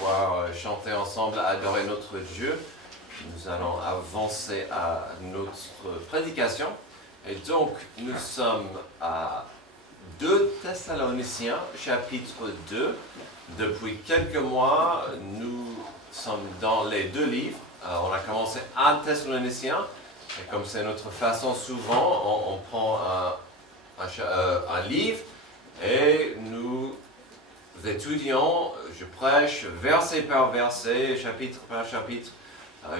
pouvoir chanter ensemble, adorer notre Dieu. Nous allons avancer à notre prédication. Et donc, nous sommes à 2 Thessaloniciens, chapitre 2. Depuis quelques mois, nous sommes dans les 2 livres. On a commencé 1 Thessaloniciens. Et comme c'est notre façon souvent, on prend un livre et nous étudions, je prêche verset par verset, chapitre par chapitre,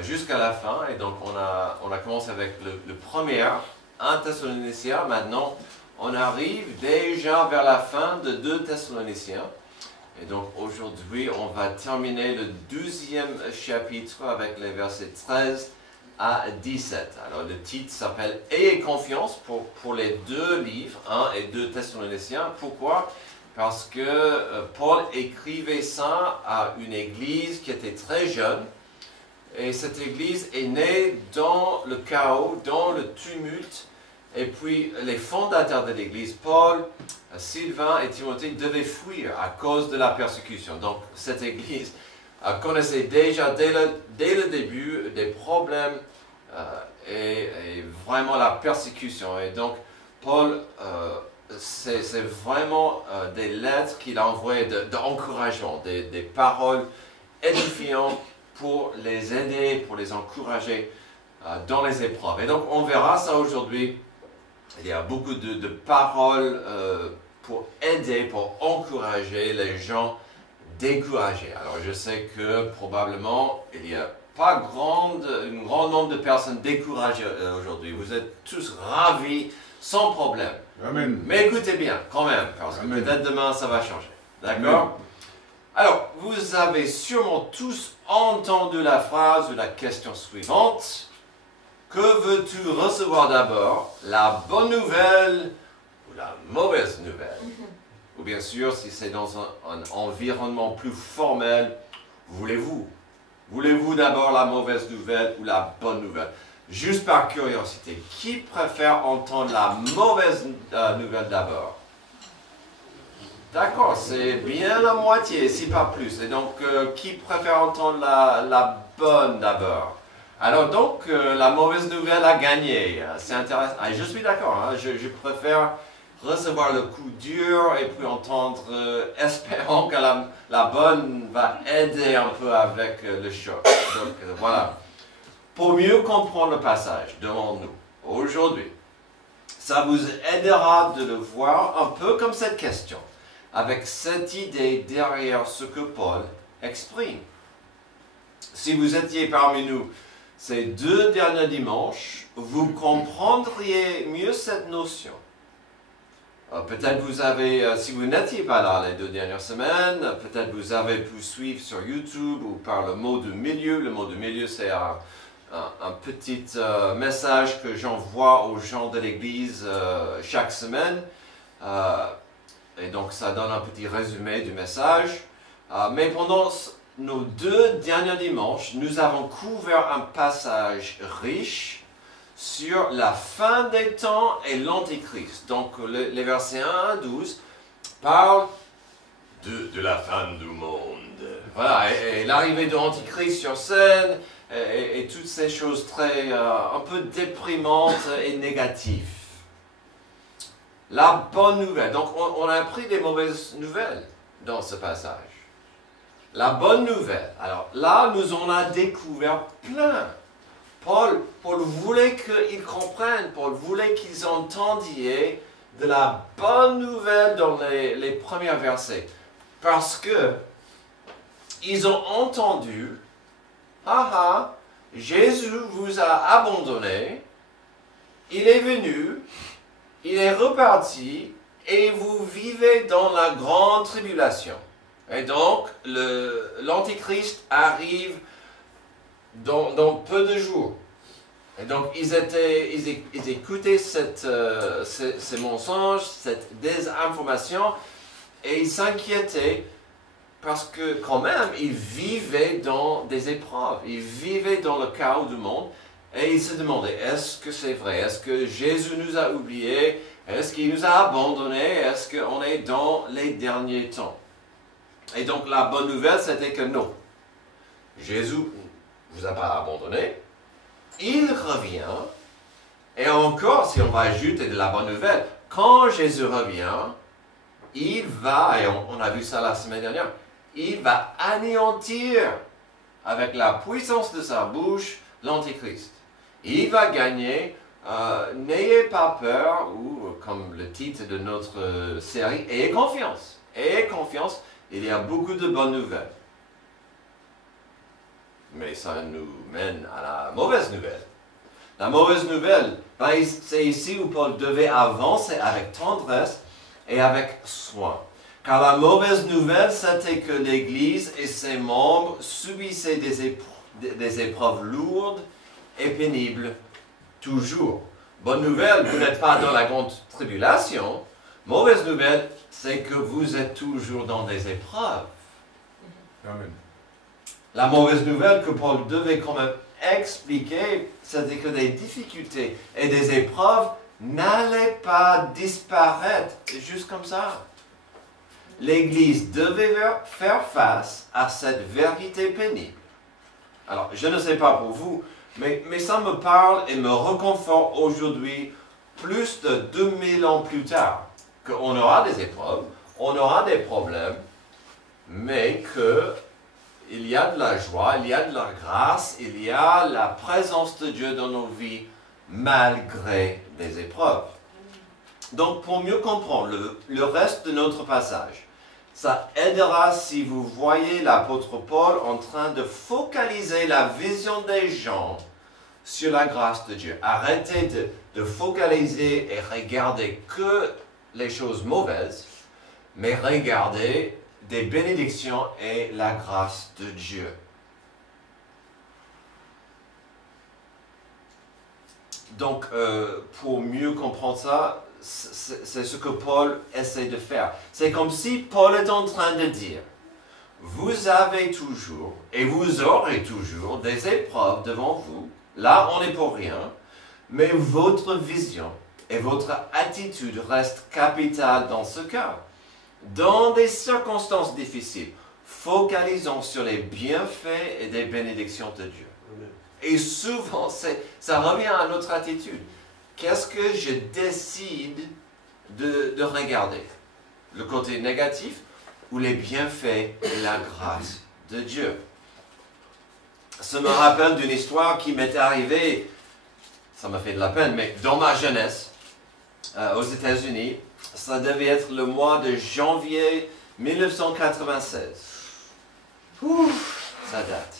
jusqu'à la fin. Et donc on a commencé avec le premier, 1 Thessaloniciens. Maintenant, on arrive déjà vers la fin de 2 Thessaloniciens. Et donc aujourd'hui, on va terminer le 12e chapitre avec les versets 13 à 17. Alors le titre s'appelle « Ayez confiance » pour les 2 livres, 1 et 2 Thessaloniciens. Pourquoi? Parce que Paul écrivait ça à une église qui était très jeune. Et cette église est née dans le chaos, dans le tumulte. Et puis les fondateurs de l'église, Paul, Sylvain et Timothée, devaient fuir à cause de la persécution. Donc cette église connaissait déjà dès le début des problèmes et vraiment la persécution. Et donc Paul, c'est vraiment des lettres qu'il a envoyées d'encouragement, des paroles édifiantes pour les aider, pour les encourager dans les épreuves. Et donc on verra ça aujourd'hui. Il y a beaucoup de paroles pour aider, pour encourager les gens découragés. Alors je sais que probablement il n'y a pas un grand nombre de personnes découragées aujourd'hui. Vous êtes tous ravis, sans problème. Amen. Mais écoutez bien quand même, parce que peut-être demain ça va changer. D'accord? Alors, vous avez sûrement tous entendu la phrase ou la question suivante. Que veux-tu recevoir d'abord, la bonne nouvelle ou la mauvaise nouvelle? Ou bien sûr, si c'est dans un environnement plus formel, voulez-vous d'abord la mauvaise nouvelle ou la bonne nouvelle? Juste par curiosité, qui préfère entendre la mauvaise nouvelle d'abord? D'accord, c'est bien la moitié, si pas plus. Et donc, qui préfère entendre la bonne d'abord? Alors donc, la mauvaise nouvelle a gagné. C'est intéressant. Ah, je suis d'accord, hein, je préfère recevoir le coup dur et puis entendre, espérant que la bonne va aider un peu avec le choc. Donc voilà. Pour mieux comprendre le passage devant nous aujourd'hui, ça vous aidera de le voir un peu comme cette question, avec cette idée derrière ce que Paul exprime. Si vous étiez parmi nous ces 2 derniers dimanches, vous comprendriez mieux cette notion. Peut-être vous avez, si vous n'étiez pas là les 2 dernières semaines, peut-être vous avez pu suivre sur YouTube ou par le mot de milieu. Le mot de milieu, c'est un petit message que j'envoie aux gens de l'église chaque semaine. Et donc ça donne un petit résumé du message. Mais pendant nos 2 derniers dimanches, nous avons couvert un passage riche sur la fin des temps et l'Antichrist. Donc les versets 1 à 12 parlent de la fin du monde. Voilà, et l'arrivée de l'Antichrist sur scène et toutes ces choses très un peu déprimantes et négatives. La bonne nouvelle. Donc on a appris des mauvaises nouvelles dans ce passage. La bonne nouvelle. Alors là, nous en avons découvert plein. Paul voulait qu'ils comprennent, Paul voulait qu'ils entendiez de la bonne nouvelle dans les premiers versets. Parce que ils ont entendu, Jésus vous a abandonné, il est venu, il est reparti, et vous vivez dans la grande tribulation. Et donc, l'Antichrist arrive dans peu de jours. Et donc, ils écoutaient ces mensonges, cette désinformation, et ils s'inquiétaient parce que quand même, ils vivaient dans des épreuves, ils vivaient dans le chaos du monde, et ils se demandaient, est-ce que c'est vrai? Est-ce que Jésus nous a oubliés? Est-ce qu'il nous a abandonnés? Est-ce qu'on est dans les derniers temps? Et donc la bonne nouvelle, c'était que non. Jésus ne vous a pas abandonné. Il revient. Et encore, si on va ajouter de la bonne nouvelle, quand Jésus revient, il va, et on a vu ça la semaine dernière, il va anéantir avec la puissance de sa bouche l'Antichrist. Il va gagner, n'ayez pas peur, ou comme le titre de notre série, ayez confiance. Ayez confiance, il y a beaucoup de bonnes nouvelles. Mais ça nous mène à la mauvaise nouvelle. La mauvaise nouvelle, c'est ici où Paul devait avancer avec tendresse et avec soin. Car la mauvaise nouvelle, c'était que l'Église et ses membres subissaient des épreuves lourdes et pénibles toujours. Bonne nouvelle, vous n'êtes pas dans la grande tribulation. Mauvaise nouvelle, c'est que vous êtes toujours dans des épreuves. Amen. La mauvaise nouvelle que Paul devait quand même expliquer, c'était que des difficultés et des épreuves n'allaient pas disparaître juste comme ça. L'Église devait faire face à cette vérité pénible. Alors, je ne sais pas pour vous, mais ça me parle et me reconforte aujourd'hui, plus de 2000 ans plus tard, qu'on aura des épreuves, on aura des problèmes, mais qu'il y a de la joie, il y a de la grâce, il y a la présence de Dieu dans nos vies, malgré les épreuves. Donc, pour mieux comprendre le reste de notre passage, ça aidera si vous voyez l'apôtre Paul en train de focaliser la vision des gens sur la grâce de Dieu. Arrêtez de focaliser et regarder que les choses mauvaises, mais regardez des bénédictions et la grâce de Dieu. Donc, pour mieux comprendre ça, c'est ce que Paul essaie de faire. C'est comme si Paul est en train de dire, vous avez toujours et vous aurez toujours des épreuves devant vous. Là, on n'est pour rien, mais votre vision et votre attitude restent capitales dans ce cas. Dans des circonstances difficiles, focalisons sur les bienfaits et les bénédictions de Dieu. Et souvent, ça revient à notre attitude. Qu'est-ce que je décide de regarder? Le côté négatif ou les bienfaits et la grâce de Dieu? Ça me rappelle d'une histoire qui m'est arrivée, ça m'a fait de la peine, mais dans ma jeunesse, aux États-Unis, ça devait être le mois de janvier 1996. Ça date.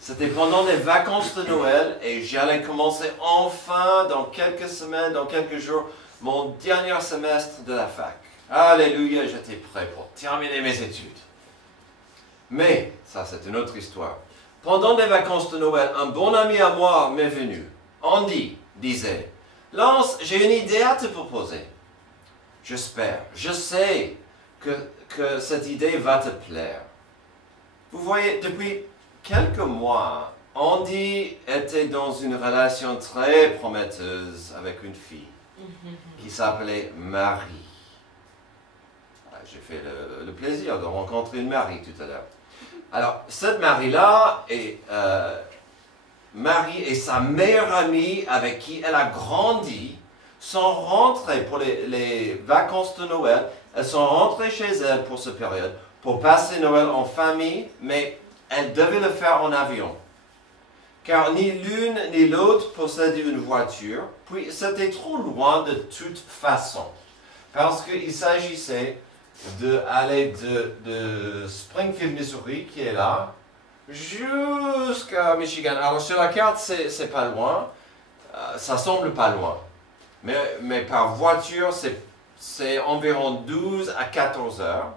C'était pendant les vacances de Noël et j'allais commencer enfin dans quelques semaines, dans quelques jours, mon dernier semestre de la fac. Alléluia, j'étais prêt pour terminer mes études. Mais, ça c'est une autre histoire. Pendant les vacances de Noël, un bon ami à moi m'est venu. Andy disait, « Lance, j'ai une idée à te proposer. J'espère, je sais que cette idée va te plaire. » Vous voyez, depuis quelques mois, Andy était dans une relation très prometteuse avec une fille qui s'appelait Marie. J'ai fait le plaisir de rencontrer une Marie tout à l'heure. Alors, cette Marie-là, Marie et sa meilleure amie avec qui elle a grandi sont rentrées pour les vacances de Noël. Elles sont rentrées chez elle pour cette période, pour passer Noël en famille, mais elles devaient le faire en avion. Car ni l'une ni l'autre possédaient une voiture, puis c'était trop loin de toute façon. Parce qu'il s'agissait d'aller de Springfield, Missouri, qui est là, jusqu'à Michigan. Alors sur la carte, c'est pas loin, ça semble pas loin. Mais par voiture, c'est environ 12 à 14 heures.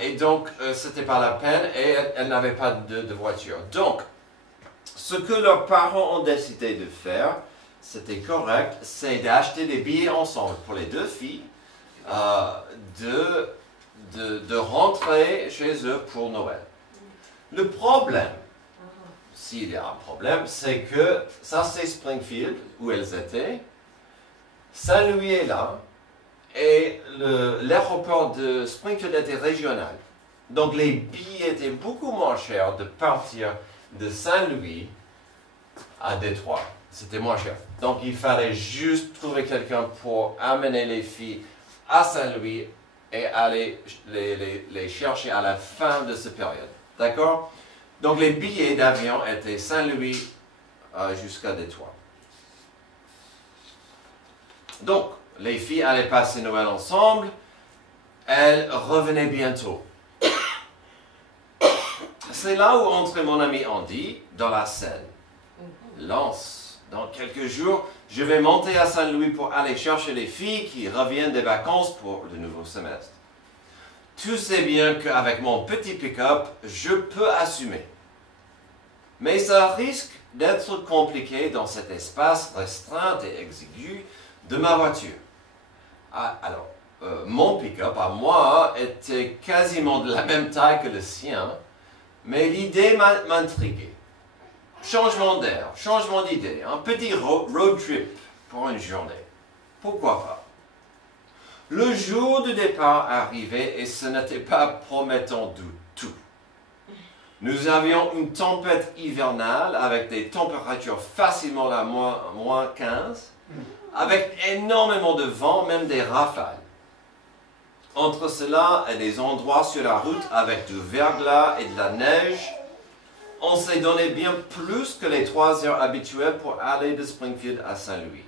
Et donc, c'était pas la peine et elle n'avait pas de voiture. Donc, ce que leurs parents ont décidé de faire, c'était correct, c'est d'acheter des billets ensemble pour les deux filles, de rentrer chez eux pour Noël. Le problème, s'il y a un problème, c'est que ça c'est Springfield, où elles étaient, Saint-Louis est là, et l'aéroport de Springfield était régional. Donc les billets étaient beaucoup moins chers de partir de Saint-Louis à Détroit. C'était moins cher. Donc il fallait juste trouver quelqu'un pour amener les filles à Saint-Louis et aller les chercher à la fin de cette période. D'accord? Donc les billets d'avion étaient Saint-Louis jusqu'à Détroit. Donc les filles allaient passer Noël ensemble. Elles revenaient bientôt. C'est là où entrait mon ami Andy dans la scène. Lance, dans quelques jours, je vais monter à Saint-Louis pour aller chercher les filles qui reviennent des vacances pour le nouveau semestre. Tu sais bien qu'avec mon petit pick-up, je peux assumer. Mais ça risque d'être compliqué dans cet espace restreint et exigu de ma voiture. Alors, mon pick-up à moi était quasiment de la même taille que le sien, mais l'idée m'intriguait. Changement d'air, changement d'idée, un petit road trip pour une journée. Pourquoi pas? Le jour du départ arrivait et ce n'était pas promettant du tout. Nous avions une tempête hivernale avec des températures facilement à moins 15, avec énormément de vent, même des rafales. Entre cela et des endroits sur la route avec du verglas et de la neige, on s'est donné bien plus que les 3 heures habituelles pour aller de Springfield à Saint-Louis.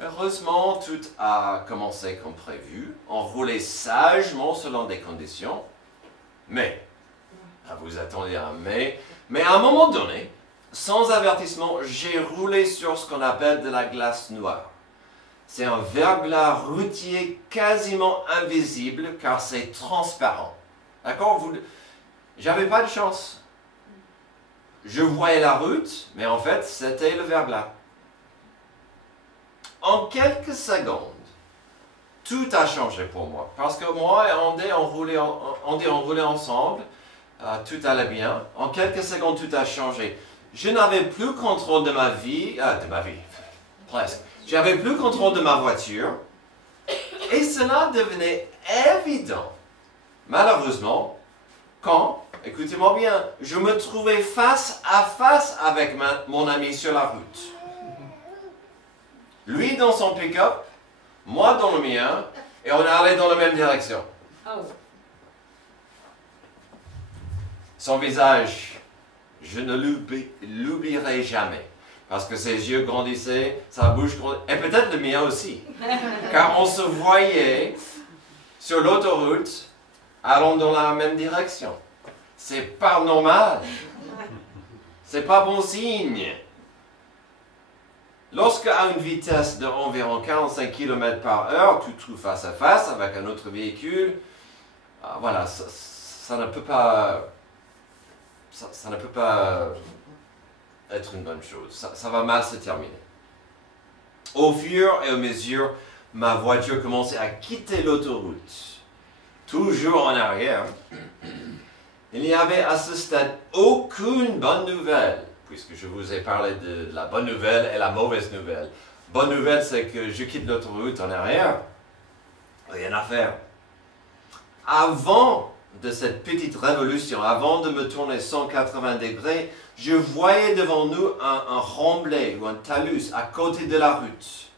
Heureusement, tout a commencé comme prévu. On roulait sagement selon des conditions. Mais, vous attendez un mais à un moment donné, sans avertissement, j'ai roulé sur ce qu'on appelle de la glace noire. C'est un verglas routier quasiment invisible car c'est transparent. D'accord? J'avais pas de chance. Je voyais la route, mais en fait, c'était le verglas. En quelques secondes, tout a changé pour moi. Parce que moi et Andy, on roulait ensemble. Tout allait bien. En quelques secondes, tout a changé. Je n'avais plus contrôle de ma vie, presque. J'avais plus contrôle de ma voiture. Et cela devenait évident. Malheureusement, quand, écoutez-moi bien, je me trouvais face à face avec mon ami sur la route. Lui dans son pick-up, moi dans le mien, et on allait dans la même direction. Oh. Son visage, je ne l'oublierai jamais. Parce que ses yeux grandissaient, sa bouche grandissait, et peut-être le mien aussi. Car on se voyait sur l'autoroute, allant dans la même direction. C'est pas normal. C'est pas bon signe. Lorsque à une vitesse d'environ 45 km/h, tu te trouves face à face avec un autre véhicule, voilà, ça ne peut pas être une bonne chose. Ça va mal se terminer. Au fur et à mesure, ma voiture commençait à quitter l'autoroute. Toujours en arrière. Il n'y avait à ce stade aucune bonne nouvelle, puisque je vous ai parlé de la bonne nouvelle et la mauvaise nouvelle. Bonne nouvelle, c'est que je quitte l'autoroute en arrière. Rien à faire. Avant de cette petite révolution, avant de me tourner 180 degrés, je voyais devant nous un remblai ou un talus à côté de la route.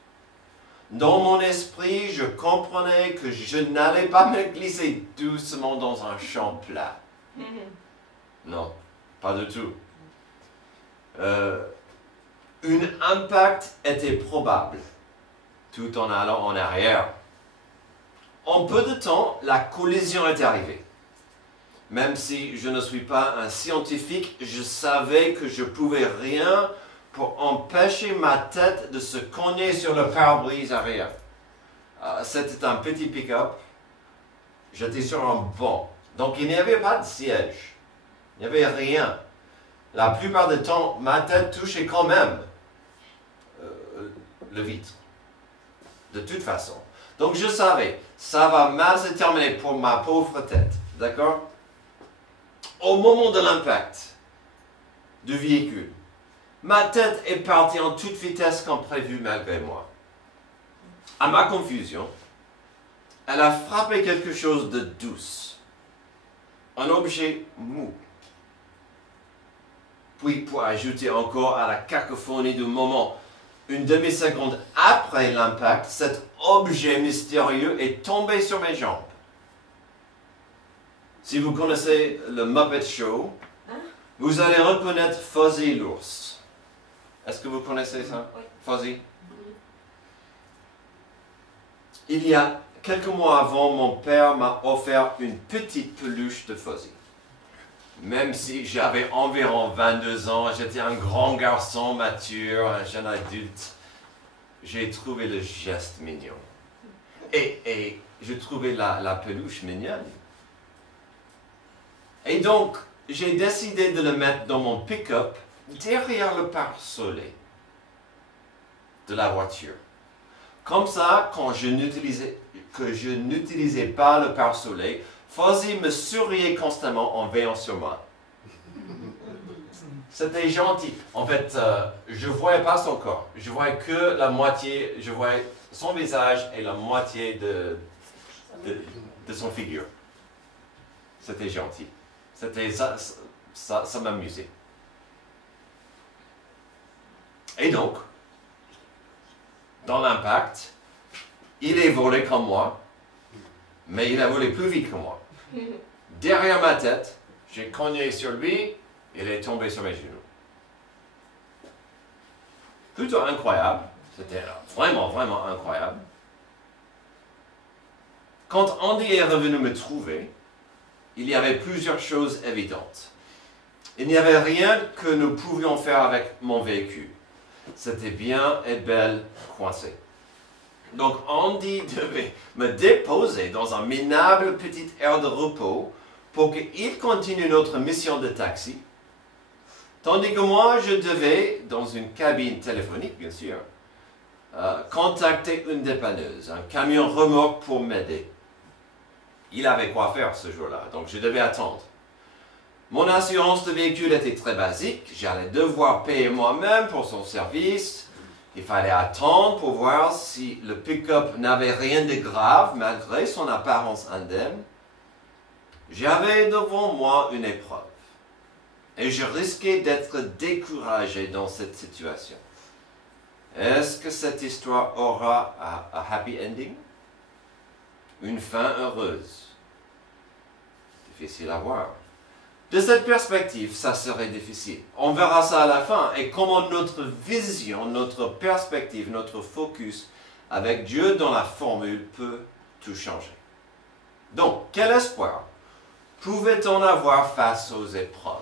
Dans mon esprit, je comprenais que je n'allais pas me glisser doucement dans un champ plat. Non, pas du tout. Un impact était probable, tout en allant en arrière. En peu de temps, la collision est arrivée. Même si je ne suis pas un scientifique, je savais que je ne pouvais rien pour empêcher ma tête de se cogner sur le pare-brise arrière. C'était un petit pick-up. J'étais sur un banc. Donc il n'y avait pas de siège. Il n'y avait rien. La plupart du temps, ma tête touchait quand même le vitre. De toute façon. Donc je savais, ça va mal se terminer pour ma pauvre tête. D'accord? Au moment de l'impact du véhicule, ma tête est partie en toute vitesse comme prévu malgré moi. À ma confusion, elle a frappé quelque chose de douce. un objet mou. Puis, pour ajouter encore à la cacophonie du moment, une demi-seconde après l'impact, cet objet mystérieux est tombé sur mes jambes. Si vous connaissez le Muppet Show, vous allez reconnaître Fuzzy l'ours. Est-ce que vous connaissez ça? Oui. Fuzzy? Il y a quelques mois avant, mon père m'a offert une petite peluche de Fuzzy. Même si j'avais environ 22 ans, j'étais un grand garçon mature, un jeune adulte, j'ai trouvé le geste mignon. Et je trouvais la peluche mignonne. Et donc, j'ai décidé de le mettre dans mon pick-up derrière le pare-soleil de la voiture. Comme ça, quand je n'utilisais pas le pare-soleil, Fuzzy me souriait constamment en veillant sur moi. C'était gentil. En fait, je ne voyais pas son corps. Je voyais que la moitié, je voyais son visage et la moitié de son figure. C'était gentil. Ça m'amusait. Et donc, dans l'impact, il est volé comme moi, mais il a volé plus vite que moi. Derrière ma tête, j'ai cogné sur lui, il est tombé sur mes genoux. Plutôt incroyable, c'était vraiment, vraiment incroyable. Quand Andy est revenu me trouver, il y avait plusieurs choses évidentes. Il n'y avait rien que nous pouvions faire avec mon véhicule. C'était bien et belle coincé. Donc Andy devait me déposer dans un minable petit aire de repos pour qu'il continue notre mission de taxi. Tandis que moi, je devais, dans une cabine téléphonique bien sûr, contacter une dépanneuse, un camion remorque pour m'aider. Il avait quoi faire ce jour-là, donc je devais attendre. Mon assurance de véhicule était très basique, j'allais devoir payer moi-même pour son service. Il fallait attendre pour voir si le pick-up n'avait rien de grave malgré son apparence indemne. J'avais devant moi une épreuve et je risquais d'être découragé dans cette situation. Est-ce que cette histoire aura un happy ending? Une fin heureuse? Difficile à voir. De cette perspective, ça serait difficile. On verra ça à la fin et comment notre vision, notre perspective, notre focus avec Dieu dans la formule peut tout changer. Donc, quel espoir pouvait-on avoir face aux épreuves?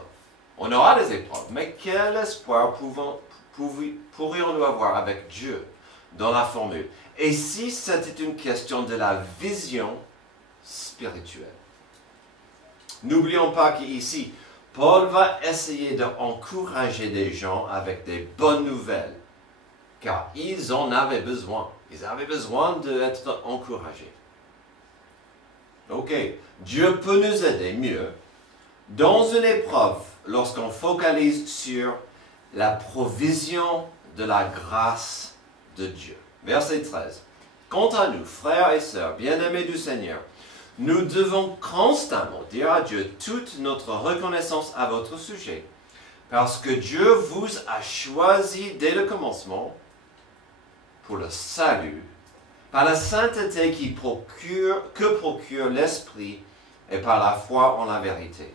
On aura des épreuves, mais quel espoir pourrions-nous avoir avec Dieu dans la formule? Et si c'était une question de la vision spirituelle? N'oublions pas qu'ici, Paul va essayer d'encourager des gens avec des bonnes nouvelles, car ils en avaient besoin. Ils avaient besoin d'être encouragés. Ok, Dieu peut nous aider mieux dans une épreuve lorsqu'on focalise sur la provision de la grâce de Dieu. Verset 13. Quant à nous, frères et sœurs, bien-aimés du Seigneur, nous devons constamment dire à Dieu toute notre reconnaissance à votre sujet, parce que Dieu vous a choisi dès le commencement pour le salut, par la sainteté que procure l'Esprit et par la foi en la vérité.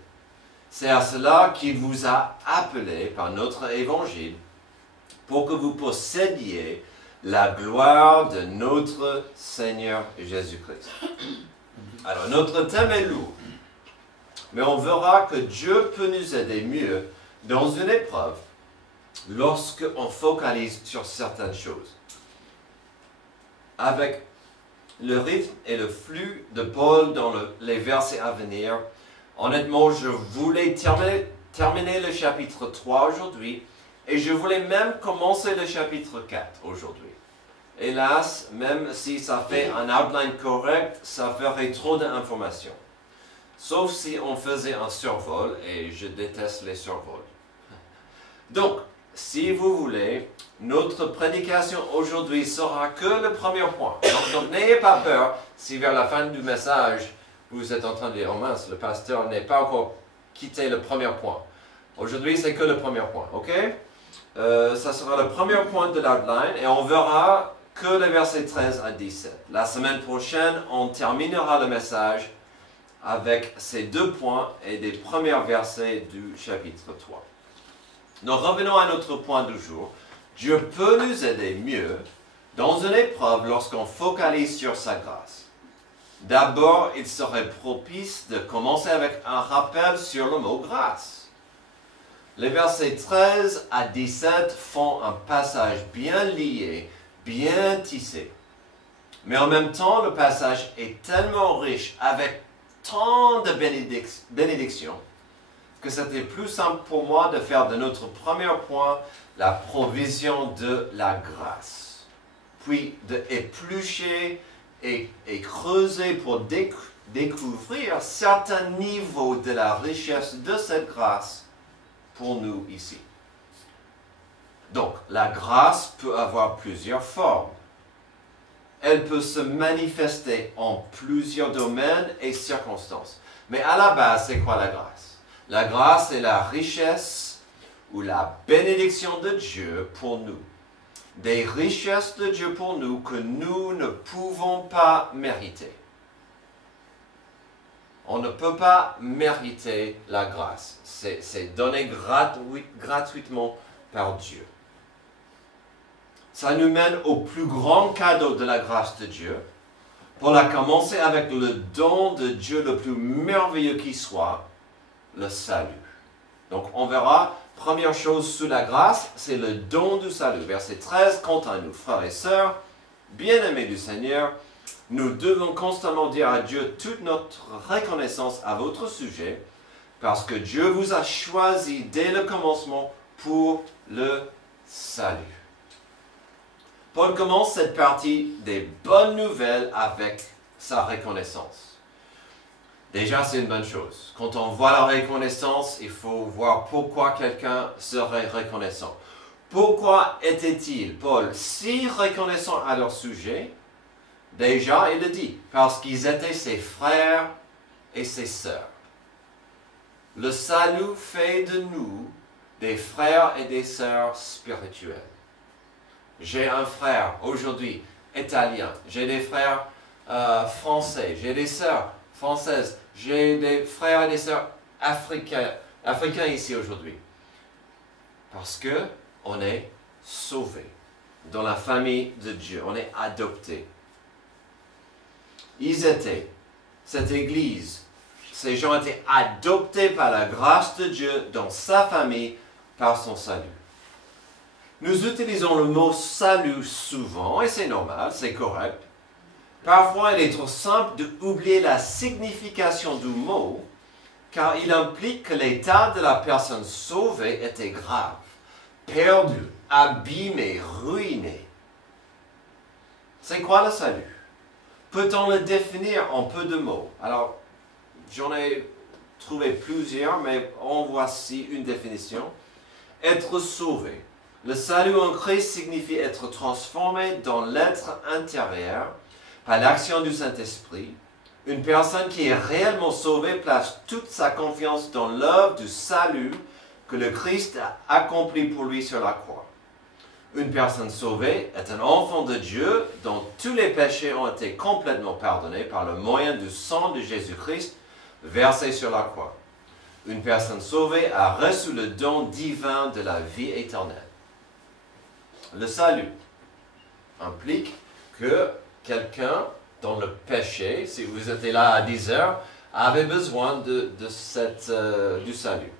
C'est à cela qu'il vous a appelé par notre évangile, pour que vous possédiez la gloire de notre Seigneur Jésus-Christ. Alors, notre thème est lourd, mais on verra que Dieu peut nous aider mieux dans une épreuve lorsqu'on focalise sur certaines choses. Avec le rythme et le flux de Paul dans les versets à venir, honnêtement, je voulais terminer le chapitre 3 aujourd'hui et je voulais même commencer le chapitre 4 aujourd'hui. Hélas, même si ça fait un outline correct, ça ferait trop d'informations. Sauf si on faisait un survol, et je déteste les survols. Donc, si vous voulez, notre prédication aujourd'hui sera que le premier point. Donc n'ayez pas peur si vers la fin du message, vous êtes en train de dire, oh mince, le pasteur n'est pas encore quitté le premier point. Aujourd'hui, c'est que le premier point, ok? Ça sera le premier point de l'outline et on verra que les versets 13 à 17. La semaine prochaine, on terminera le message avec ces 2 points et des premiers versets du chapitre 3. Nous revenons à notre point du jour. Dieu peut nous aider mieux dans une épreuve lorsqu'on focalise sur sa grâce. D'abord, il serait propice de commencer avec un rappel sur le mot grâce. Les versets 13 à 17 font un passage bien lié, bien tissé. Mais en même temps, le passage est tellement riche avec tant de bénédictions que c'était plus simple pour moi de faire de notre premier point la provision de la grâce. Puis d'éplucher et creuser pour découvrir certains niveaux de la richesse de cette grâce pour nous ici. Donc, la grâce peut avoir plusieurs formes. Elle peut se manifester en plusieurs domaines et circonstances. Mais à la base, c'est quoi la grâce? La grâce est la richesse ou la bénédiction de Dieu pour nous. Des richesses de Dieu pour nous que nous ne pouvons pas mériter. On ne peut pas mériter la grâce. C'est donné gratuitement par Dieu. Ça nous mène au plus grand cadeau de la grâce de Dieu. Pour la commencer avec le don de Dieu le plus merveilleux qui soit, le salut. Donc on verra, première chose sous la grâce, c'est le don du salut. Verset 13, quant à nous, frères et sœurs, bien-aimés du Seigneur, nous devons constamment dire à Dieu toute notre reconnaissance à votre sujet, parce que Dieu vous a choisi dès le commencement pour le salut. Paul commence cette partie des bonnes nouvelles avec sa reconnaissance. Déjà, c'est une bonne chose. Quand on voit la reconnaissance, il faut voir pourquoi quelqu'un serait reconnaissant. Pourquoi était-il, Paul, si reconnaissant à leur sujet? Déjà, il le dit, parce qu'ils étaient ses frères et ses sœurs. Le salut fait de nous des frères et des sœurs spirituels. J'ai un frère aujourd'hui italien, j'ai des frères français, j'ai des sœurs françaises, j'ai des frères et des sœurs africains ici aujourd'hui. Parce que on est sauvés dans la famille de Dieu, on est adoptés. Ils étaient, cette église, ces gens étaient adoptés par la grâce de Dieu dans sa famille par son salut. Nous utilisons le mot salut souvent, et c'est normal, c'est correct. Parfois, il est trop simple d'oublier la signification du mot, car il implique que l'état de la personne sauvée était grave, perdu, abîmé, ruiné. C'est quoi le salut? Peut-on le définir en peu de mots? Alors, j'en ai trouvé plusieurs, mais en voici une définition. Être sauvé. Le salut en Christ signifie être transformé dans l'être intérieur par l'action du Saint-Esprit. Une personne qui est réellement sauvée place toute sa confiance dans l'œuvre du salut que le Christ a accompli pour lui sur la croix. Une personne sauvée est un enfant de Dieu dont tous les péchés ont été complètement pardonnés par le moyen du sang de Jésus-Christ versé sur la croix. Une personne sauvée a reçu le don divin de la vie éternelle. Le salut implique que quelqu'un dans le péché, si vous étiez là à 10 heures, avait besoin du salut.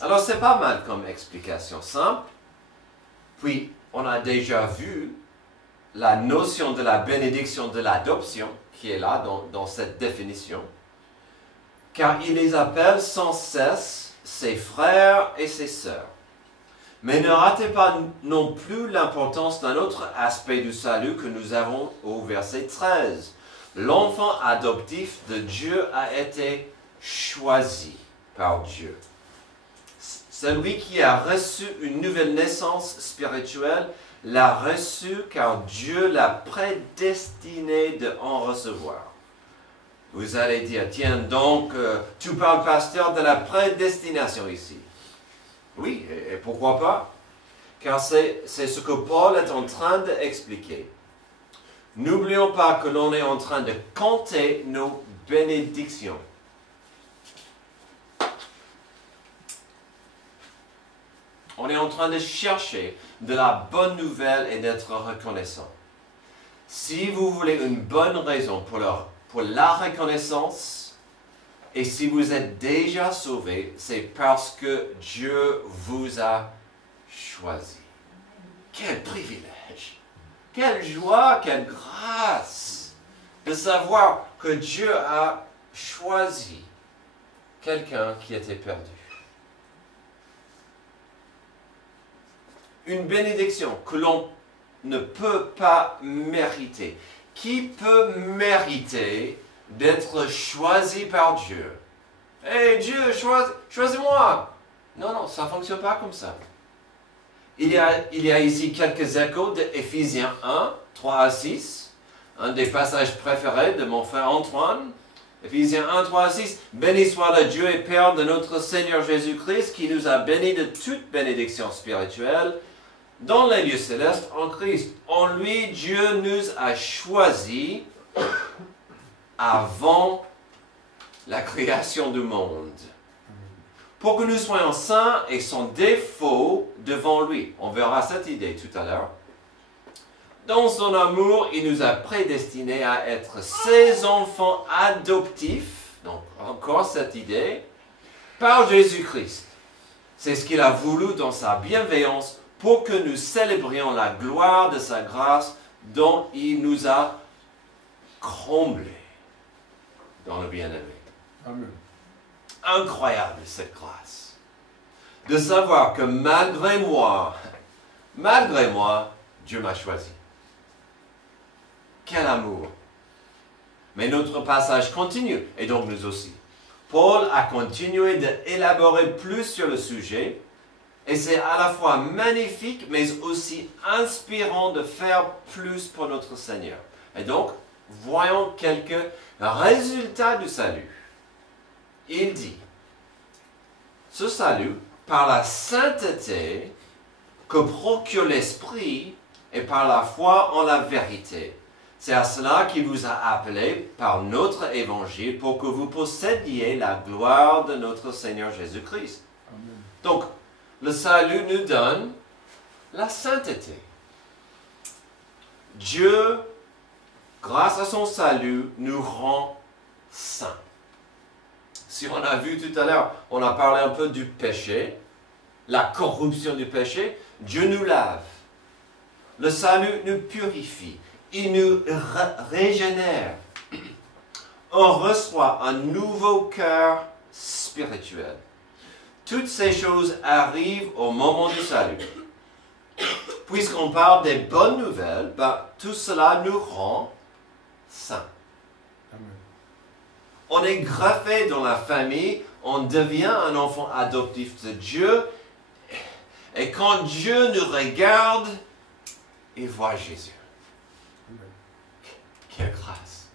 Alors c'est pas mal comme explication simple. Puis on a déjà vu la notion de la bénédiction de l'adoption qui est là dans cette définition. Car il les appelle sans cesse ses frères et ses sœurs. Mais ne ratez pas non plus l'importance d'un autre aspect du salut que nous avons au verset 13. L'enfant adoptif de Dieu a été choisi par Dieu. Celui qui a reçu une nouvelle naissance spirituelle l'a reçu car Dieu l'a prédestiné d'en recevoir. Vous allez dire, tiens, donc, tu parles, pasteur, de la prédestination ici. Oui, et pourquoi pas? Car c'est ce que Paul est en train d'expliquer. N'oublions pas que l'on est en train de compter nos bénédictions. On est en train de chercher de la bonne nouvelle et d'être reconnaissant. Si vous voulez une bonne raison pour la reconnaissance, et si vous êtes déjà sauvé, c'est parce que Dieu vous a choisi. Quel privilège! Quelle joie, quelle grâce de savoir que Dieu a choisi quelqu'un qui était perdu. Une bénédiction que l'on ne peut pas mériter. Qui peut mériter d'être choisi par Dieu? Hey Dieu, choisis-moi! Non, non, ça ne fonctionne pas comme ça. Il y a ici quelques échos d'Éphésiens 1, 3 à 6, un des passages préférés de mon frère Antoine. Éphésiens 1, 3 à 6. Béni soit le Dieu et Père de notre Seigneur Jésus-Christ, qui nous a bénis de toute bénédiction spirituelle dans les lieux célestes en Christ. En lui, Dieu nous a choisis avant la création du monde, pour que nous soyons saints et sans défaut devant lui. On verra cette idée tout à l'heure. Dans son amour, il nous a prédestinés à être ses enfants adoptifs, donc encore cette idée, par Jésus-Christ. C'est ce qu'il a voulu dans sa bienveillance pour que nous célébrions la gloire de sa grâce dont il nous a comblés dans le bien-aimé. Amen. Incroyable cette grâce. De savoir que malgré moi, Dieu m'a choisi. Quel amour! Mais notre passage continue, et donc nous aussi. Paul a continué d'élaborer plus sur le sujet, et c'est à la fois magnifique, mais aussi inspirant de faire plus pour notre Seigneur. Et donc, voyons quelques résultats du salut. Il dit, ce salut, par la sainteté que procure l'Esprit et par la foi en la vérité. C'est à cela qu'il vous a appelé par notre évangile pour que vous possédiez la gloire de notre Seigneur Jésus-Christ. Donc, le salut nous donne la sainteté. Dieu, grâce à son salut, nous rend saints. Si on a vu tout à l'heure, on a parlé un peu du péché, la corruption du péché. Dieu nous lave. Le salut nous purifie. Il nous régénère. On reçoit un nouveau cœur spirituel. Toutes ces choses arrivent au moment du salut. Puisqu'on parle des bonnes nouvelles, tout cela nous rend saints. Amen. On est greffé dans la famille, on devient un enfant adoptif de Dieu. Et quand Dieu nous regarde, il voit Jésus. Amen. Quelle grâce!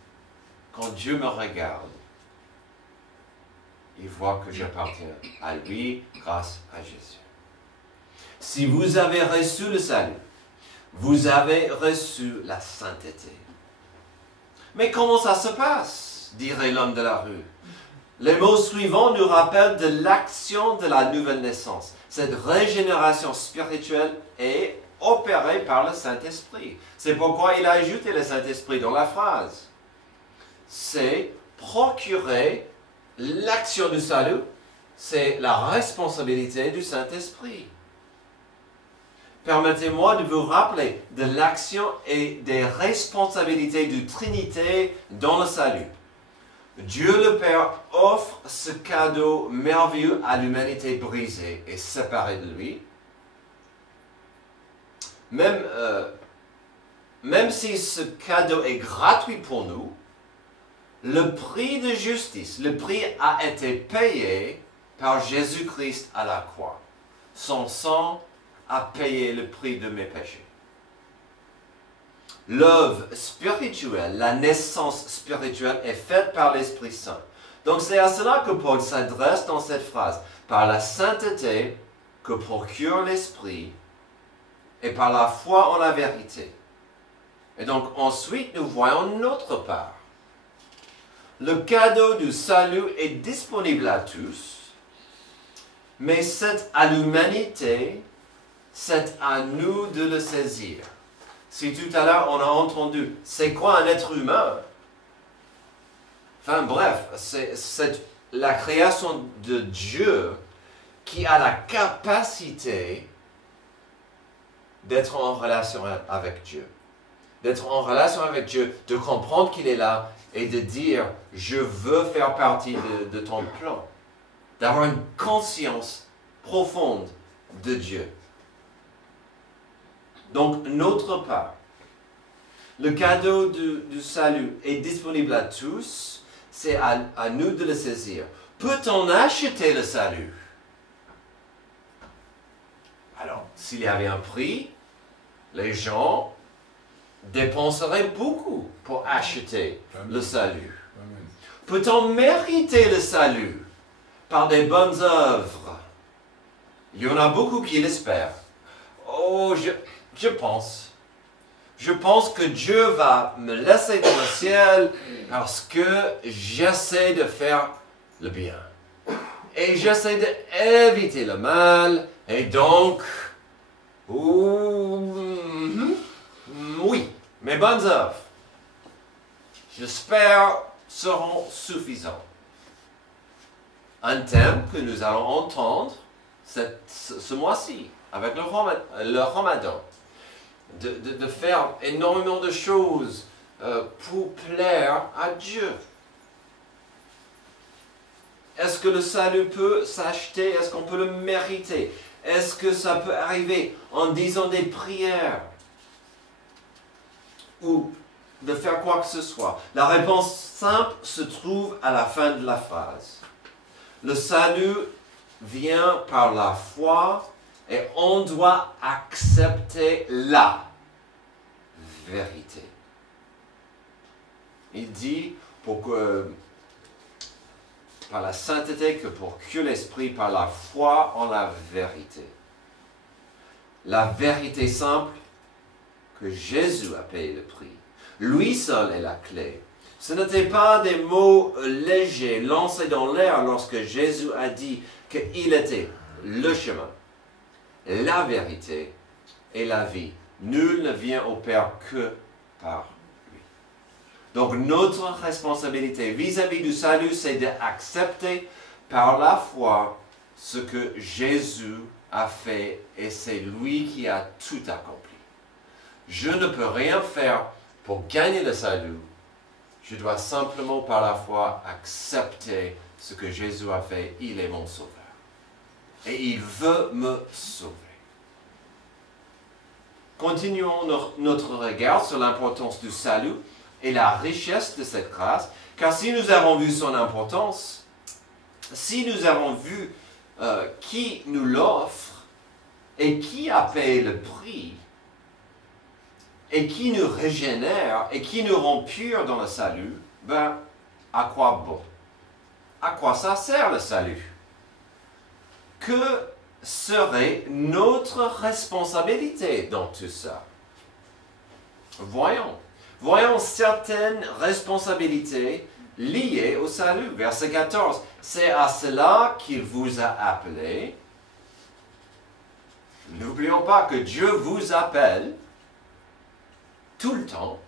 Quand Dieu me regarde, il voit que j'appartiens à lui grâce à Jésus. Si vous avez reçu le salut, vous avez reçu la sainteté. Mais comment ça se passe, dirait l'homme de la rue? Les mots suivants nous rappellent de l'action de la nouvelle naissance. Cette régénération spirituelle est opérée par le Saint-Esprit. C'est pourquoi il a ajouté le Saint-Esprit dans la phrase. C'est procurer l'action du salut, c'est la responsabilité du Saint-Esprit. Permettez-moi de vous rappeler de l'action et des responsabilités de Trinité dans le salut. Dieu le Père offre ce cadeau merveilleux à l'humanité brisée et séparée de lui. Même si ce cadeau est gratuit pour nous, le prix de justice, le prix a été payé par Jésus-Christ à la croix. Son sang a payé le prix de mes péchés. l'œuvre spirituelle, la naissance spirituelle est faite par l'Esprit Saint. Donc c'est à cela que Paul s'adresse dans cette phrase. Par la sainteté que procure l'Esprit et par la foi en la vérité. Et donc ensuite nous voyons notre part. Le cadeau du salut est disponible à tous, mais c'est à l'humanité, c'est à nous de le saisir. Si tout à l'heure on a entendu, c'est quoi un être humain? Enfin bref, c'est la création de Dieu qui a la capacité d'être en relation avec Dieu. D'être en relation avec Dieu, de comprendre qu'il est là et de dire « je veux faire partie de ton plan ». D'avoir une conscience profonde de Dieu. Donc, notre part, le cadeau du salut est disponible à tous, c'est à nous de le saisir. Peut-on acheter le salut? Alors, s'il y avait un prix, les gens dépenseraient beaucoup pour acheter le salut. Amen. Peut-on mériter le salut par des bonnes œuvres? Il y en a beaucoup qui l'espèrent. Oh, je pense. Je pense que Dieu va me laisser dans le ciel parce que j'essaie de faire le bien. Et j'essaie d'éviter le mal. Et donc, oui, mes bonnes œuvres, j'espère, seront suffisantes. Un thème que nous allons entendre ce mois-ci, avec le Ramadan, de faire énormément de choses pour plaire à Dieu. Est-ce que le salut peut s'acheter? Est-ce qu'on peut le mériter? Est-ce que ça peut arriver en disant des prières? Ou de faire quoi que ce soit? La réponse simple se trouve à la fin de la phrase. Le salut vient par la foi et on doit accepter la vérité. Il dit par la sainteté que procure l'Esprit, par la foi en la vérité. La vérité simple que Jésus a payé le prix. Lui seul est la clé. Ce n'étaient pas des mots légers lancés dans l'air lorsque Jésus a dit qu'il était le chemin, la vérité et la vie. Nul ne vient au Père que par lui. Donc notre responsabilité vis-à-vis du salut, c'est d'accepter par la foi ce que Jésus a fait et c'est lui qui a tout accompli. Je ne peux rien faire pour gagner le salut. Je dois simplement par la foi accepter ce que Jésus a fait. Il est mon sauveur. Et il veut me sauver. Continuons notre regard sur l'importance du salut et la richesse de cette grâce. Car si nous avons vu son importance, si nous avons vu qui nous l'offre et qui a payé le prix, et qui nous régénère et qui nous rend purs dans le salut, ben, à quoi bon? À quoi ça sert le salut? Que serait notre responsabilité dans tout ça? Voyons certaines responsabilités liées au salut. Verset 14, c'est à cela qu'il vous a appelé. N'oublions pas que Dieu vous appelle tout le temps,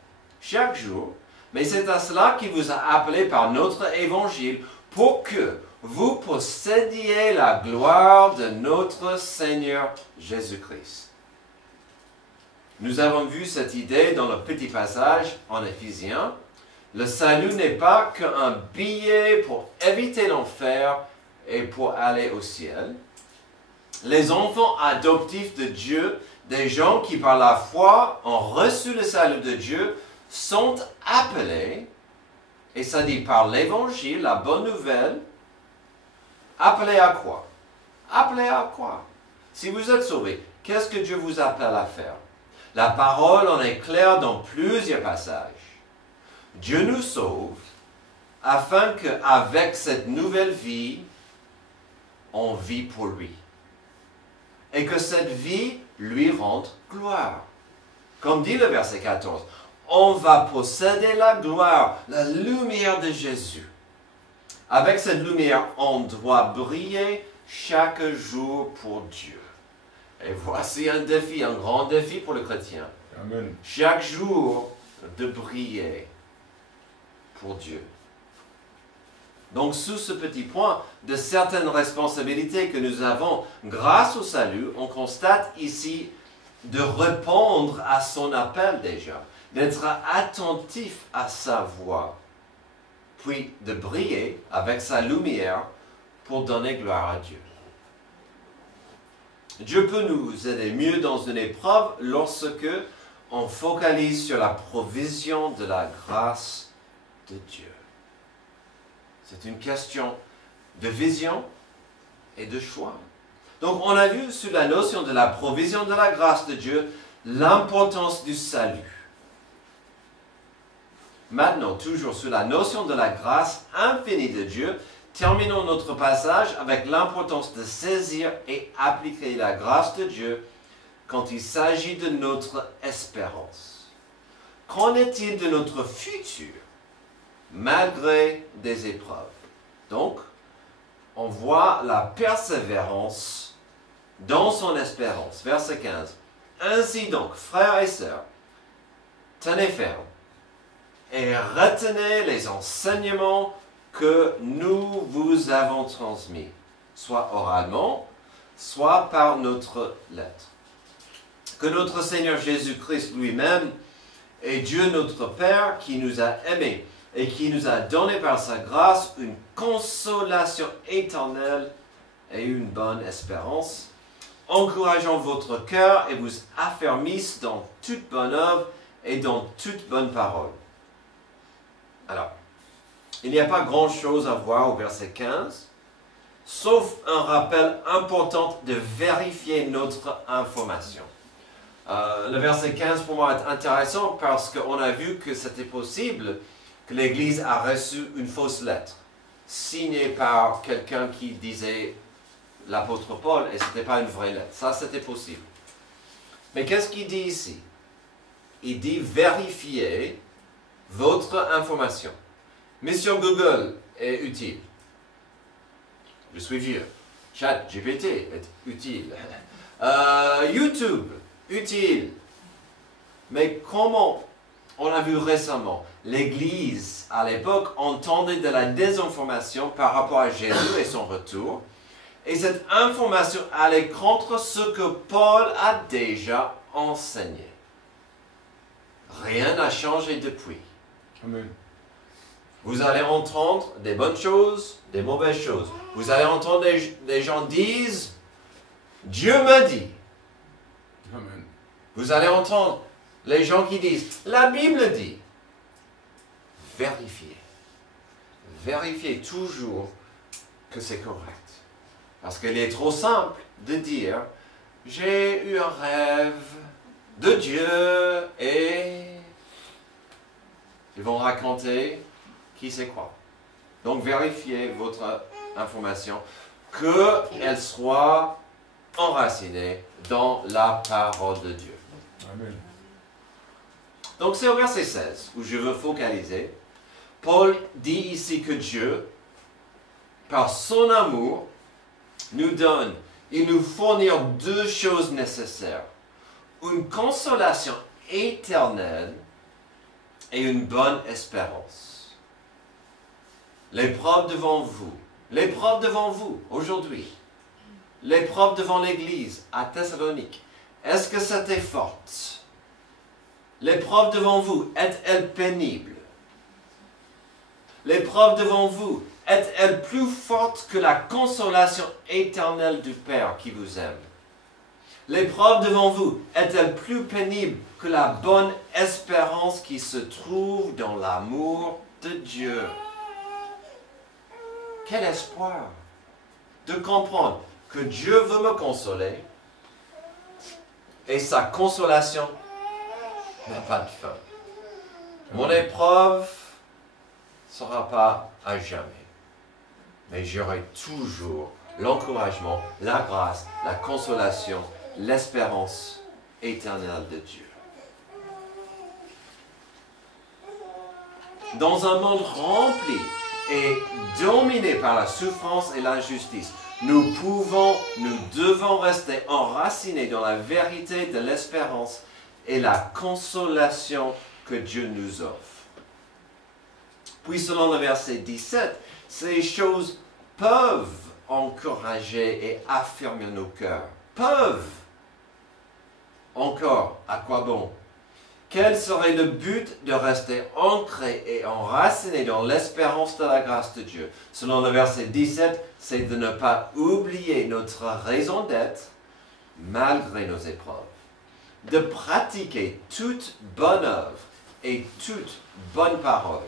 chaque jour, mais c'est à cela qu'il vous a appelé par notre évangile pour que vous possédiez la gloire de notre Seigneur Jésus-Christ. Nous avons vu cette idée dans le petit passage en Éphésiens. Le salut n'est pas qu'un billet pour éviter l'enfer et pour aller au ciel. Les enfants adoptifs de Dieu, des gens qui par la foi ont reçu le salut de Dieu, sont appelés, et ça dit par l'évangile, la bonne nouvelle, appelés à quoi? Appelés à quoi? Si vous êtes sauvés, qu'est-ce que Dieu vous appelle à faire? La parole en est claire dans plusieurs passages. Dieu nous sauve afin qu'avec cette nouvelle vie, on vit pour lui. Et que cette vie lui rende gloire. Comme dit le verset 14, on va posséder la gloire, la lumière de Jésus. Avec cette lumière, on doit briller chaque jour pour Dieu. Et voici un défi, un grand défi pour le chrétien. Amen. Chaque jour, de briller pour Dieu. Donc, sous ce petit point, de certaines responsabilités que nous avons grâce au salut, on constate ici de répondre à son appel déjà, d'être attentif à sa voix, puis de briller avec sa lumière pour donner gloire à Dieu. Dieu peut nous aider mieux dans une épreuve lorsque on focalise sur la provision de la grâce de Dieu. C'est une question de vision et de choix. Donc, on a vu sous la notion de la provision de la grâce de Dieu, l'importance du salut. Maintenant, toujours sous la notion de la grâce infinie de Dieu, terminons notre passage avec l'importance de saisir et appliquer la grâce de Dieu quand il s'agit de notre espérance. Qu'en est-il de notre futur, malgré des épreuves? Donc, on voit la persévérance dans son espérance. Verset 15. Ainsi donc, frères et sœurs, tenez ferme et retenez les enseignements que nous vous avons transmis, soit oralement, soit par notre lettre. Que notre Seigneur Jésus-Christ lui-même et Dieu notre Père qui nous a aimés et qui nous a donné par sa grâce une consolation éternelle et une bonne espérance, encourageant votre cœur et vous affermissent dans toute bonne œuvre et dans toute bonne parole. Alors, il n'y a pas grand-chose à voir au verset 15, sauf un rappel important de vérifier notre information. Le verset 15 pour moi est intéressant parce qu'on a vu que c'était possible que l'Église a reçu une fausse lettre, signée par quelqu'un qui disait l'apôtre Paul, et ce n'était pas une vraie lettre. Ça, c'était possible. Mais qu'est-ce qu'il dit ici? Il dit vérifiez votre information. Mission Google est utile. Je suis vieux. ChatGPT est utile. YouTube, utile. Mais comment, on a vu récemment, l'Église à l'époque entendait de la désinformation par rapport à Jésus et son retour. Et cette information allait contre ce que Paul a déjà enseigné. Rien n'a changé depuis. Amen. Vous allez entendre des bonnes choses, des mauvaises choses. Vous allez entendre des gens disent « Dieu m'a dit ». Amen. Vous allez entendre les gens qui disent « La Bible dit ». Vérifiez. Vérifiez toujours que c'est correct. Parce qu'il est trop simple de dire « J'ai eu un rêve de Dieu et… » Ils vont raconter qui sait quoi. Donc vérifiez votre information, qu'elle soit enracinée dans la parole de Dieu. Amen. Donc c'est au verset 16 où je veux focaliser. Paul dit ici que Dieu, par son amour, nous donne, il nous fournit deux choses nécessaires. Une consolation éternelle et une bonne espérance. L'épreuve devant vous, aujourd'hui, l'épreuve devant l'Église à Thessalonique, est-ce que c'était forte? L'épreuve devant vous, est-elle pénible? L'épreuve devant vous, est-elle plus forte que la consolation éternelle du Père qui vous aime? L'épreuve devant vous, est-elle plus pénible que la bonne espérance qui se trouve dans l'amour de Dieu? Quel espoir de comprendre que Dieu veut me consoler et sa consolation n'a pas de fin. Mon épreuve ne sera pas à jamais. Mais j'aurai toujours l'encouragement, la grâce, la consolation, l'espérance éternelle de Dieu. Dans un monde rempli et dominé par la souffrance et l'injustice, nous devons rester enracinés dans la vérité de l'espérance et la consolation que Dieu nous offre. Puis selon le verset 17, ces choses peuvent encourager et affirmer nos cœurs. Peuvent. Encore, à quoi bon? Quel serait le but de rester ancré et enraciné dans l'espérance de la grâce de Dieu? Selon le verset 17, c'est de ne pas oublier notre raison d'être malgré nos épreuves. De pratiquer toute bonne œuvre et toute bonne parole.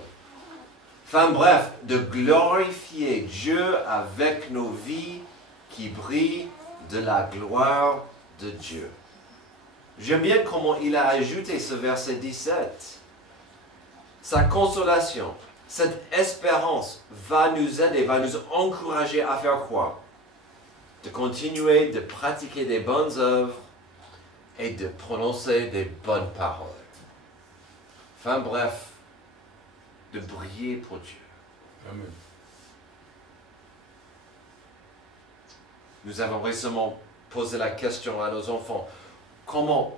Enfin bref, de glorifier Dieu avec nos vies qui brillent de la gloire de Dieu. J'aime bien comment il a ajouté ce verset 17. Sa consolation, cette espérance va nous aider, va nous encourager à faire quoi? De continuer de pratiquer des bonnes œuvres et de prononcer des bonnes paroles. Enfin bref, de briller pour Dieu. Amen. Nous avons récemment posé la question à nos enfants. Comment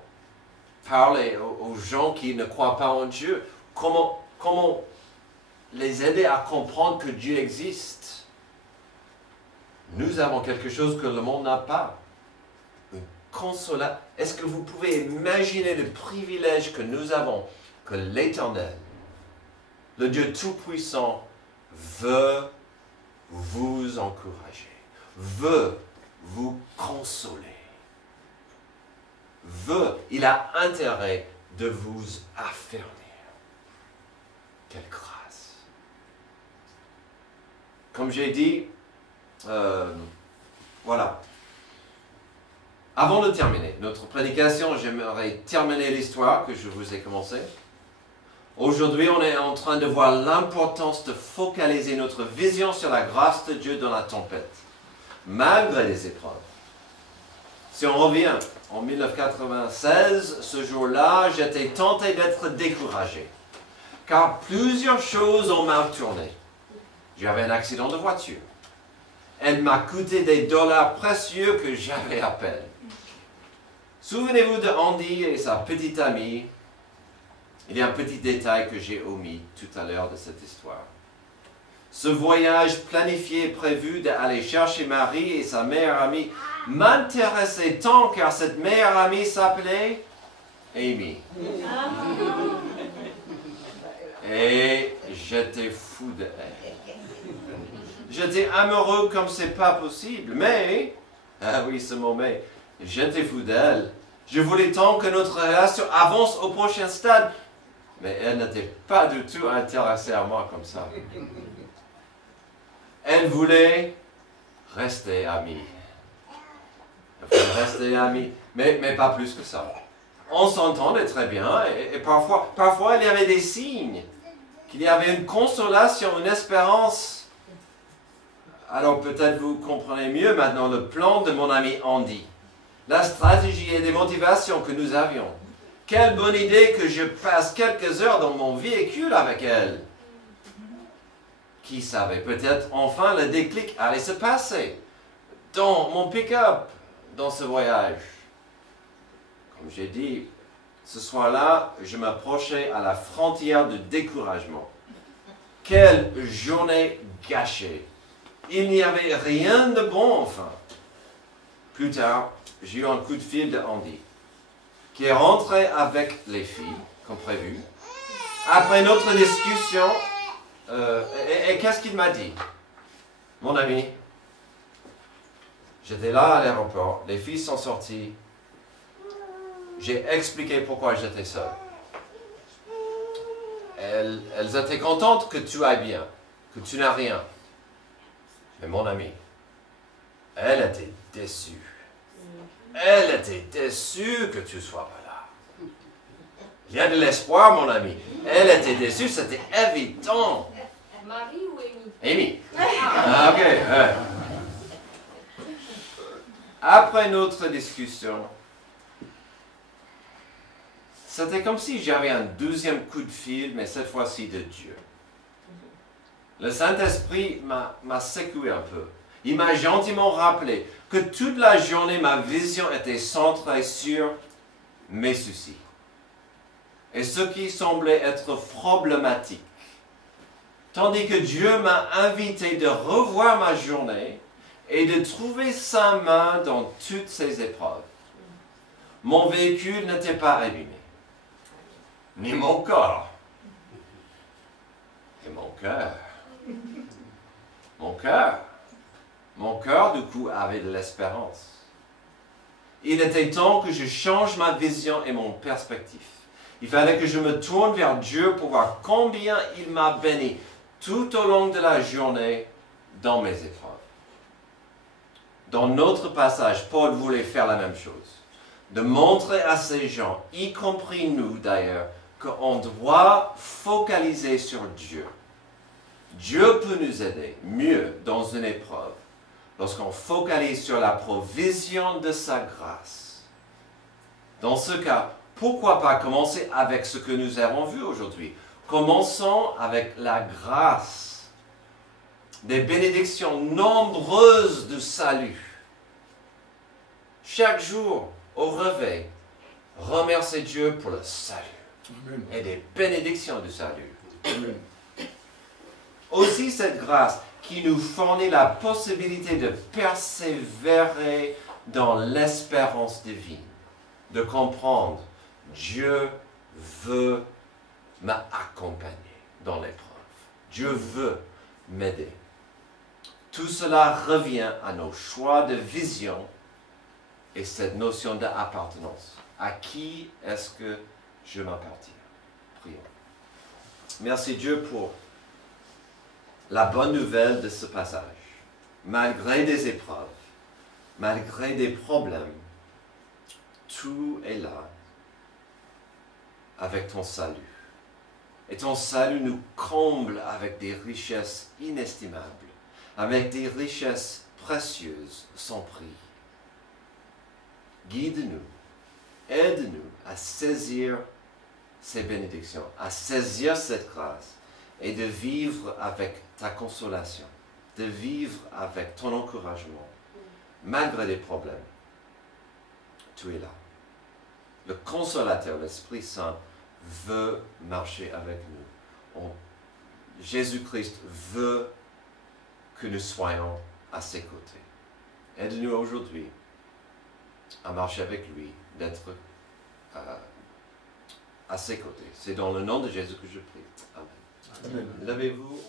parler aux gens qui ne croient pas en Dieu? Comment les aider à comprendre que Dieu existe? Nous avons quelque chose que le monde n'a pas. Une consolation. Est-ce que vous pouvez imaginer le privilège que nous avons, que l'Éternel, le Dieu Tout-Puissant, veut vous encourager, veut vous consoler. Il a intérêt de vous affermir. Quelle grâce! Comme j'ai dit, voilà. Avant de terminer notre prédication, j'aimerais terminer l'histoire que je vous ai commencée. Aujourd'hui, on est en train de voir l'importance de focaliser notre vision sur la grâce de Dieu dans la tempête, malgré les épreuves. Si on revient en 1996, ce jour-là, j'étais tenté d'être découragé, car plusieurs choses ont mal tourné. J'avais un accident de voiture. Elle m'a coûté des dollars précieux que j'avais à peine. Souvenez-vous de Andy et sa petite amie. Il y a un petit détail que j'ai omis tout à l'heure de cette histoire. Ce voyage planifié et prévu d'aller chercher Marie et sa meilleure amie m'intéressait tant car cette meilleure amie s'appelait Amy. Et j'étais fou de elle. J'étais amoureux comme c'est pas possible, mais, ah oui ce mot mais, j'étais fou d'elle. Je voulais tant que notre relation avance au prochain stade, mais elle n'était pas du tout intéressée à moi comme ça. Elle voulait rester amie. Elle voulait rester amie, mais pas plus que ça. On s'entendait très bien et parfois il y avait des signes qu'il y avait une consolation, une espérance. Alors peut-être vous comprenez mieux maintenant le plan de mon ami Andy, la stratégie et les motivations que nous avions. Quelle bonne idée que je passe quelques heures dans mon véhicule avec elle. Qui savait, peut-être enfin le déclic allait se passer dans mon pick-up, dans ce voyage. Comme j'ai dit, ce soir-là, je m'approchais à la frontière de découragement. Quelle journée gâchée! Il n'y avait rien de bon enfin. Plus tard, j'ai eu un coup de fil de Andy, qui est rentré avec les filles, comme prévu. Après notre discussion, et qu'est-ce qu'il m'a dit? Mon ami, j'étais là à l'aéroport, les filles sont sorties, j'ai expliqué pourquoi j'étais seul. Elles étaient contentes que tu ailles bien, que tu n'as rien. Mais mon ami, elle était déçue. Elle était déçue que tu ne sois pas là. Il y a de l'espoir, mon ami. Elle était déçue, c'était évident. Marie ou Amy? Amy. Ah, ok. Ouais. Après notre discussion, c'était comme si j'avais un deuxième coup de fil, mais cette fois-ci de Dieu. Le Saint-Esprit m'a secoué un peu. Il m'a gentiment rappelé que toute la journée, ma vision était centrée sur mes soucis et ce qui semblait être problématique. Tandis que Dieu m'a invité de revoir ma journée et de trouver sa main dans toutes ces épreuves. Mon véhicule n'était pas abîmé, ni mon corps, et mon cœur. Mon cœur, du coup, avait de l'espérance. Il était temps que je change ma vision et mon perspective. Il fallait que je me tourne vers Dieu pour voir combien il m'a béni tout au long de la journée dans mes épreuves. Dans notre passage, Paul voulait faire la même chose. De montrer à ces gens, y compris nous d'ailleurs, qu'on doit focaliser sur Dieu. Dieu peut nous aider mieux dans une épreuve lorsqu'on focalise sur la provision de sa grâce. Dans ce cas, pourquoi pas commencer avec ce que nous avons vu aujourd'hui? Commençons avec la grâce, des bénédictions nombreuses de salut. Chaque jour, au réveil, remerciez Dieu pour le salut Amen. et des bénédictions du salut. Amen. Aussi cette grâce qui nous fournit la possibilité de persévérer dans l'espérance divine, de comprendre Dieu veut m'accompagner dans l'épreuve. Dieu veut m'aider. Tout cela revient à nos choix de vision et cette notion d'appartenance. À qui est-ce que je m'appartiens? Prions. Merci Dieu pour la bonne nouvelle de ce passage. Malgré des épreuves, malgré des problèmes, tout est là avec ton salut. Et ton salut nous comble avec des richesses inestimables, avec des richesses précieuses sans prix. Guide-nous, aide-nous à saisir ces bénédictions, à saisir cette grâce et de vivre avec ta consolation, de vivre avec ton encouragement, malgré les problèmes. Tu es là. Le consolateur, l'Esprit Saint, veut marcher avec nous. Jésus-Christ veut que nous soyons à ses côtés. Aide-nous aujourd'hui à marcher avec lui, d'être à ses côtés. C'est dans le nom de Jésus que je prie. Amen. Amen. Levez-vous.